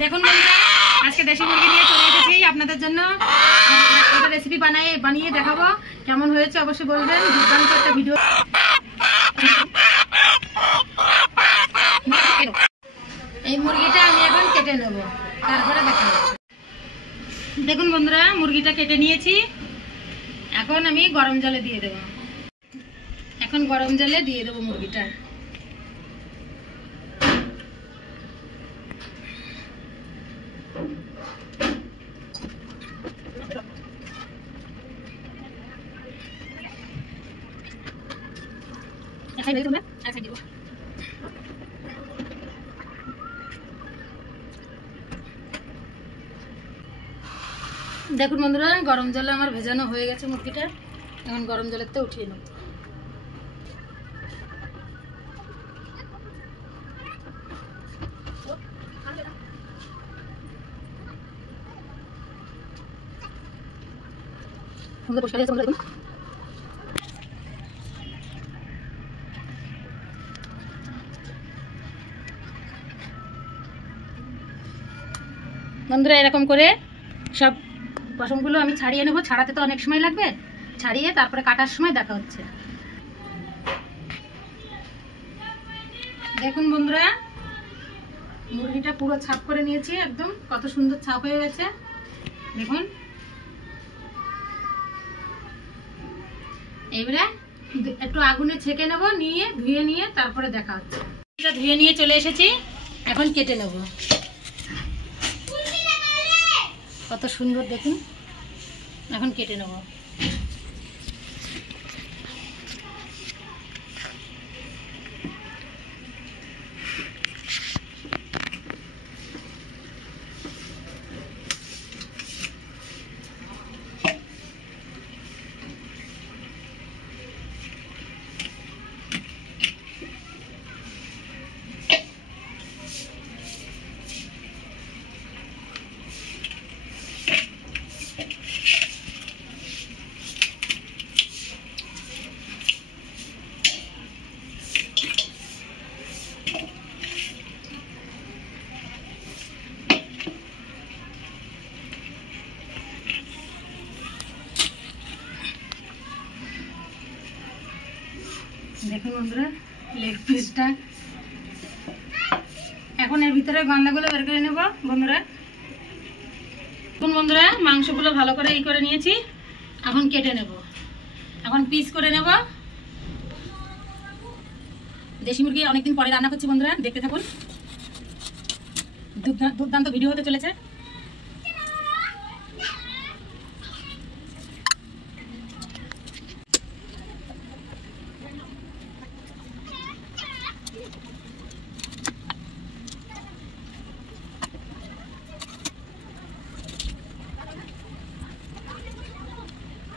দেখুন বন্ধুরা, আজকে দেশি মুরগি নিয়ে চলে এসেছি আপনাদের জন্য। একটা রেসিপি বানিয়ে দেখাবো, কেমন হয়েছে অবশ্যই বলবেন। দুর্দান্ত একটা ভিডিও। এই মুরগিটা আমি এখন কেটে নেব, তারপরে দেখা যাচ্ছে। দেখুন বন্ধুরা, মুরগিটা কেটে নিয়েছি। এখন আমি গরম জলে দিয়ে দেব। এখন গরম জলে দিয়ে দেবো মুরগিটা। দেখুন বন্ধুরা, গরম জলে আমার ভেজানো হয়ে গেছে মুরগিটা। এখন গরম জলেতে উঠিয়ে নেব। বন্ধুরা, এরকম করে সব পশমগুলো আমি ছাড়িয়ে নেব। ছাড়াতে তো অনেক সময় লাগবে, ছাড়িয়ে তারপরে কাটার সময় দেখা হচ্ছে। দেখুন বন্ধুরা, মুরগিটা পুরো ছাপ করে নিয়েছি, একদম কত সুন্দর ছাপ হয়ে গেছে দেখুন। এবারে একটু আগুনে ছেঁকে নেব, নিয়ে ধুয়ে নিয়ে তারপরে দেখা হচ্ছে। এটা ধুয়ে নিয়ে চলে এসেছি, এখন কেটে নেব। কত সুন্দর দেখুন, এখন কেটে নেব। দেখুন বন্ধুরা, লেগ পিসটা এখন এর ভিতরে গন্ডাগুলো বের করে নেব বন্ধুরা। এখন বন্ধুরা, মাংসগুলো ভালো করে করে নিয়েছি, এখন কেটে নেব। এখন পিস করে নেব। দেশি মুরগি অনেকদিন পরে রান্না করছি বন্ধুরা, দেখতে থাকুন। দুর্দান্ত ভিডিও হতে চলেছে।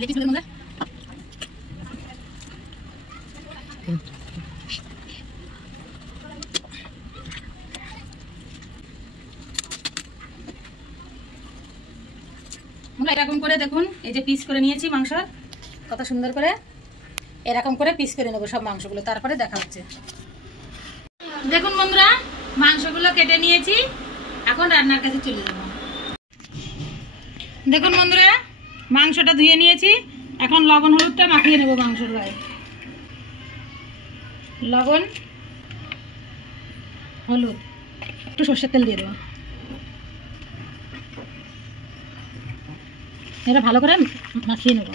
দেখি বন্ধুরা, এরকম করে দেখুন, এই যে পিস করে নিয়েছি মাংস, কত সুন্দর করে এরকম করে পিস করে নেবো সব মাংসগুলো, তারপরে দেখা হচ্ছে। দেখুন বন্ধুরা, মাংসগুলো কেটে নিয়েছি, এখন রান্নার কাছে চলে যাব। দেখুন বন্ধুরা, মাংসটা ধুয়ে নিয়েছি, এখন লবণ হলুদটা মাখিয়ে নেবো মাংসের গায়ে। লবণ হলুদ, একটু সর্ষের তেল দিয়ে দেবো। এটা ভালো করে মাখিয়ে নেব।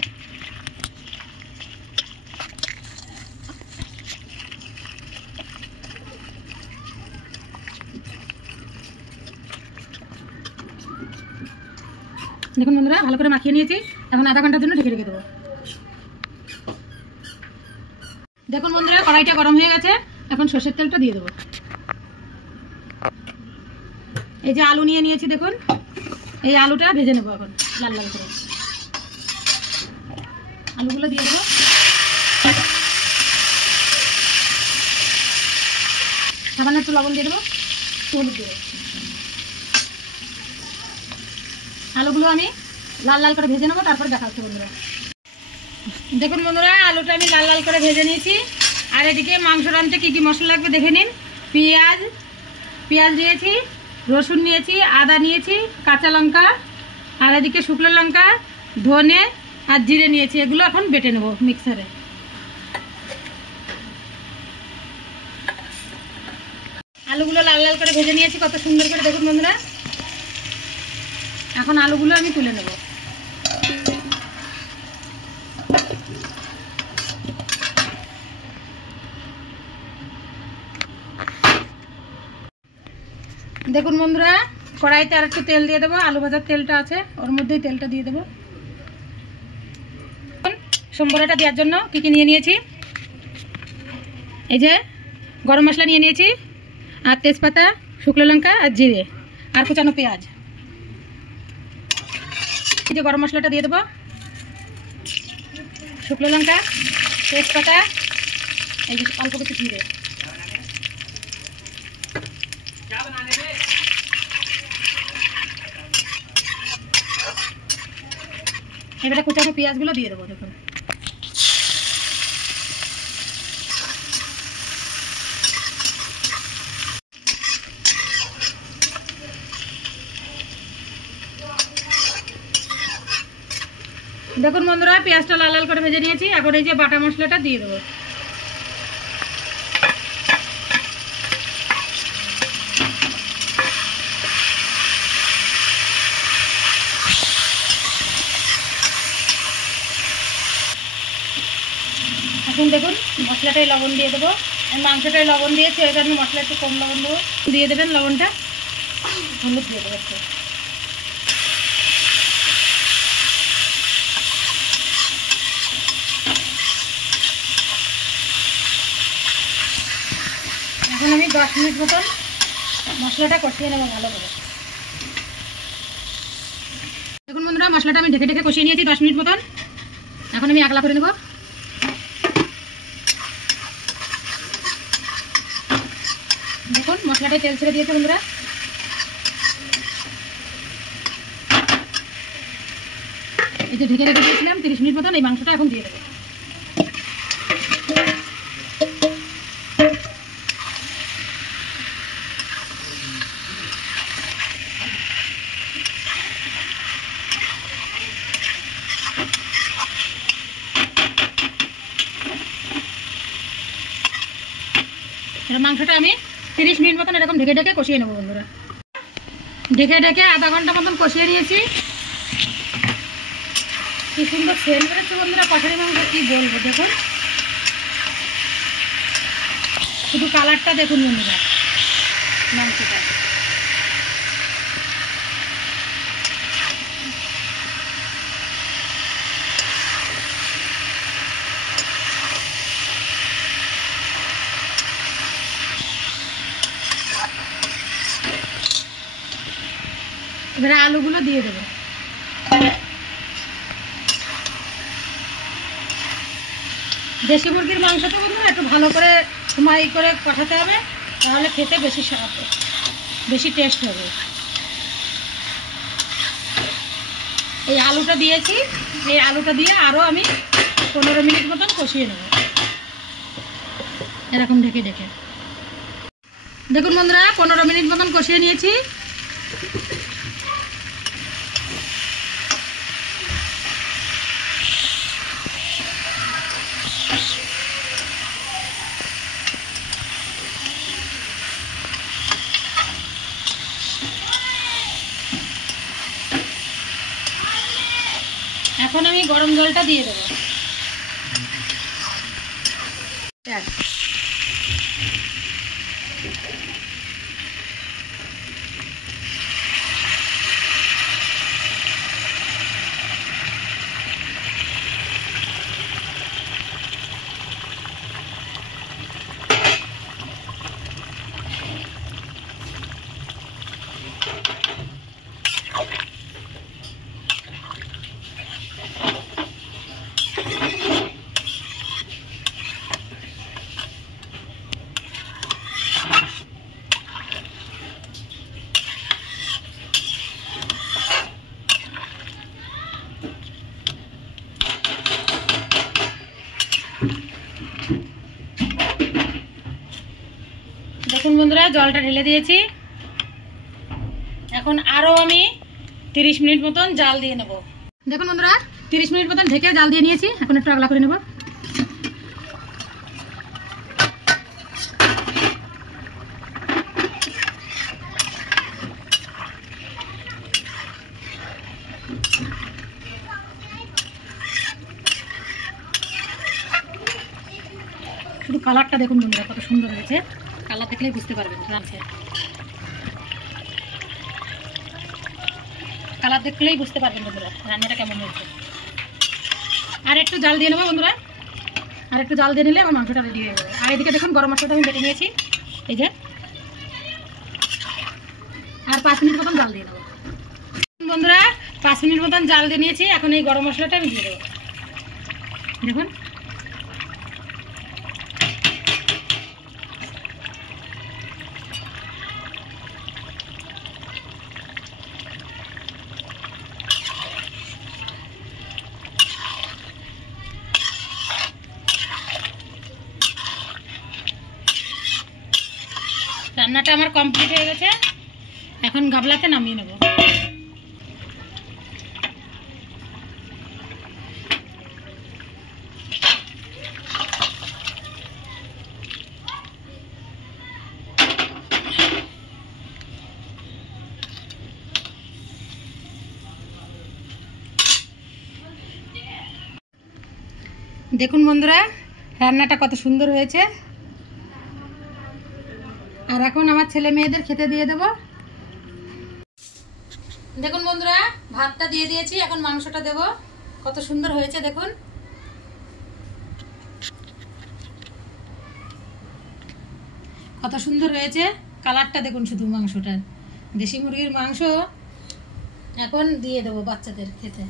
দেখুন বন্ধুরা, ভালো করে মাখিয়ে নিয়েছি, এখন আধা ঘন্টার জন্য ঢেকে রেখে দেবো। দেখুন বন্ধুরা, কড়াইটা গরম হয়ে গেছে, এখন সর্ষের তেলটা দিয়ে দেবো। এই যে আলু নিয়ে নিয়েছি দেখুন, এই আলুটা ভেজে নেবো এখন লাল লাল করে। আলুগুলো দিয়ে দেবো। সামান্য একটু লবণ দিয়ে দেবো, হলুদ দিয়ে দেবো। আলুগুলো আমি লাল লাল করে ভেজে নেবো, তারপর দেখা হচ্ছে বন্ধুরা। দেখুন বন্ধুরা, আলুটা আমি লাল লাল করে ভেজে নিয়েছি। আর এদিকে মাংস রাঁধতে কী কী মশলা লাগবে দেখে নিন। পেঁয়াজ দিয়েছি, রসুন নিয়েছি, আদা নিয়েছি, কাঁচা লঙ্কা, আর এদিকে শুকনো লঙ্কা, ধনে আর জিরে নিয়েছি। এগুলো এখন বেটে নেব মিক্সারে। আলুগুলো লাল লাল করে ভেজে নিয়েছি কত সুন্দর করে, দেখুন বন্ধুরা। এখন আলুগুলো আমি তুলে নেব। দেখুন বন্ধুরা, কড়াইতে আর একটু তেল দিয়ে দেবো। আলু ভাজার তেলটা আছে, ওর মধ্যেই তেলটা দিয়ে দেবো। সম্বরাটা দেওয়ার জন্য কী কী নিয়ে নিয়েছি, এই যে গরম মশলা নিয়ে নিয়েছি, আর তেজপাতা, শুকনো লঙ্কা আর জিরে, আর কুচানো পেঁয়াজ। এই যে গরম মশলাটা দিয়ে দেবো, শুকনো লঙ্কা, তেজপাতা, এই যে অল্প কিছু জিরে। এবারে কুচানো পেঁয়াজগুলো দিয়ে দেবো। দেখুন দেখুন বন্ধুরা, পেঁয়াজটা লাল লাল করে ভেজে নিয়েছি। এখন এই যে বাটা মশলাটা দিয়ে দেবো। এখন দেখুন মশলাটাই লবণ দিয়ে দেবো। আমি মাংসটাই লবণ দিয়েছি, ওই কারণে মশলা একটু কম লবণ দেবো। দিয়ে দেবেন লবণটা, হলুদ দিয়ে দেবো একটু। এখন আমি 10 মিনিট মতন মশলাটা কষিয়ে নেবো ভালো করে। দেখুন বন্ধুরা, মশলাটা আমি ঢেকে ঢেকে কষিয়ে নিয়েছি 10 মিনিট মতন। এখন আমি আগলা করে নেব। দেখুন মশলাটাই তেল ছেড়ে দিয়েছে বন্ধুরা। এই যে ঢেকে রেখে দিয়েছিলাম 30 মিনিট মতন, এই মাংসটা এখন দিয়ে দেবো। মাংসটা আমি 30 মিনিট মতন এরকম ঢেকে ঢেকে কষিয়ে নেবো বন্ধুরা। ঢেকে ঢেকে আধা ঘন্টা মতন কষিয়ে নিয়েছি। কি সুন্দর সেন্ট বেরোচ্ছে বন্ধুরা কষারি মাংস, কি বলবো। দেখুন শুধু কালারটা দেখুন বন্ধুরা মাংসটা। এবারে আলুগুলো দিয়ে দেবো। দেশি মুরগির মাংসটা বন্ধুরা একটু ভালো করে সময় করে কষাতে হবে, তাহলে খেতে বেশি স্বাদ, বেশি টেস্ট হবে। এই আলুটা দিয়েছি, এই আলুটা দিয়ে আরও আমি 15 মিনিট মতন কষিয়ে নেব এরকম ঢেকে ঢেকে। দেখুন বন্ধুরা 15 মিনিট মতন কষিয়ে নিয়েছি। এখন আমি গরম জলটা দিয়ে দেবো। দেখুন বন্ধুরা জলটা ঢেলে দিয়েছি। এখন আরও আমি 30 মিনিট মতন জাল দিয়ে নেব। দেখুন বন্ধুরা 30 মিনিট মতন ঢেকে জাল দিয়ে নিয়েছি। এখন একটু আগলা করে নেব। শুধু কালারটা দেখুন বন্ধুরা কত সুন্দর হয়েছে। কালার দেখলেই বুঝতে পারবেন রাঁধছে, কালার দেখলেই বুঝতে পারবেন বন্ধুরা রান্নাটা কেমন হয়েছে। আর একটু জাল দিয়ে নেবো বন্ধুরা, আর একটু জাল দিয়ে নিলে আমার মাংসটা রেডি হয়ে যাবে। আর এদিকে দেখুন গরম মশলাটা আমি বেটে নিয়েছি, এই যে। আর 5 মিনিট মতন জাল দিয়ে নেবো বন্ধুরা। 5 মিনিট মতন জাল দিয়ে নিয়েছি। এখন এই গরম মশলাটা আমি দিয়ে দেবো। দেখুন রান্নাটা আমার কমপ্লিট হয়ে গেছে। এখন গাবলাতে নামিয়ে নেব। দেখুন বন্ধুরা রান্নাটা কত সুন্দর হয়েছে। আর এখন আমার ছেলে মেয়েদের খেতে দিয়ে দেব। দেখুন বন্ধুরা ভাতটা দিয়ে দিয়েছি, এখন মাংসটা দেব। কত সুন্দর হয়েছে দেখুন। কত সুন্দর হয়েছে কালারটা দেখুন শুধু মাংসটার। দেশি মুরগির মাংস এখন দিয়ে দেবো বাচ্চাদের খেতে।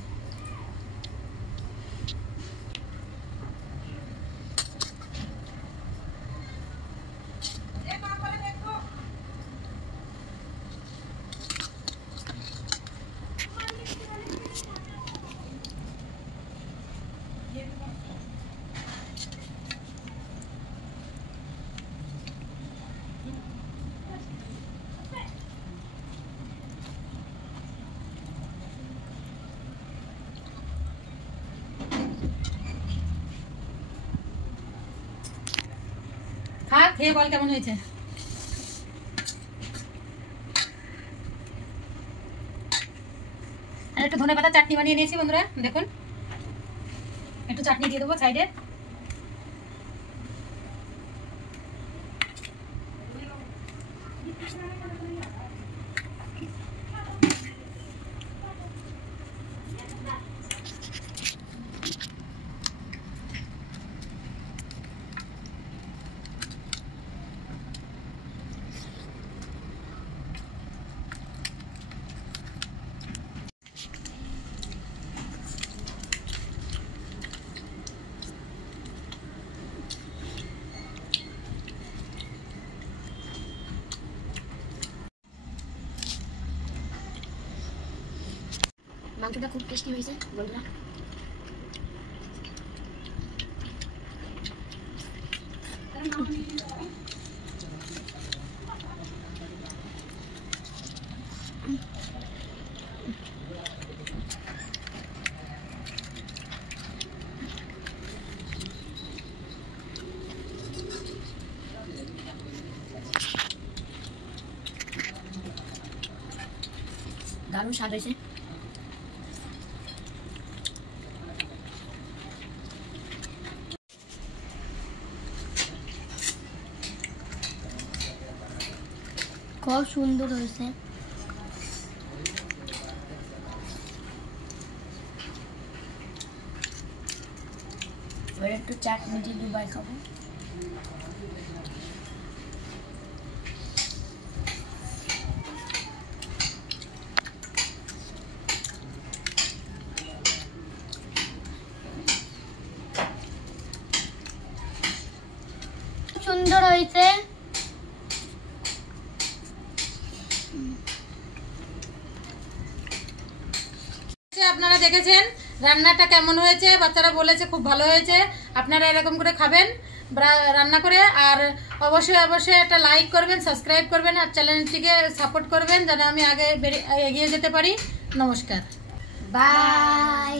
খা, খেয়ে বল কেমন হয়েছে। আর একটু ধনেপাতা চাটনি বানিয়ে নিয়েছি বন্ধুরা। দেখুন একটু চাটনি দিয়ে দেবো সাইডে। মাংসটা খুব টেস্টি হয়েছে বন্ধুরা। দারুণ স্বাদ হয়েছে। খুব সুন্দর হয়েছে। এবার একটু চাটনি দিয়ে ডুবাই খাবো। সুন্দর হয়েছে। আপনারা দেখেছেন রান্নাটা কেমন হয়েছে, বাচ্চারা বলেছে খুব ভালো হয়েছে। আপনারা এরকম করে খাবেন রান্না করে। আর অবশ্যই অবশ্যই একটা লাইক করবেন, সাবস্ক্রাইব করবেন আর চ্যানেলটিকে সাপোর্ট করবেন যেন আমি আগে এগিয়ে যেতে পারি। নমস্কার, বাই।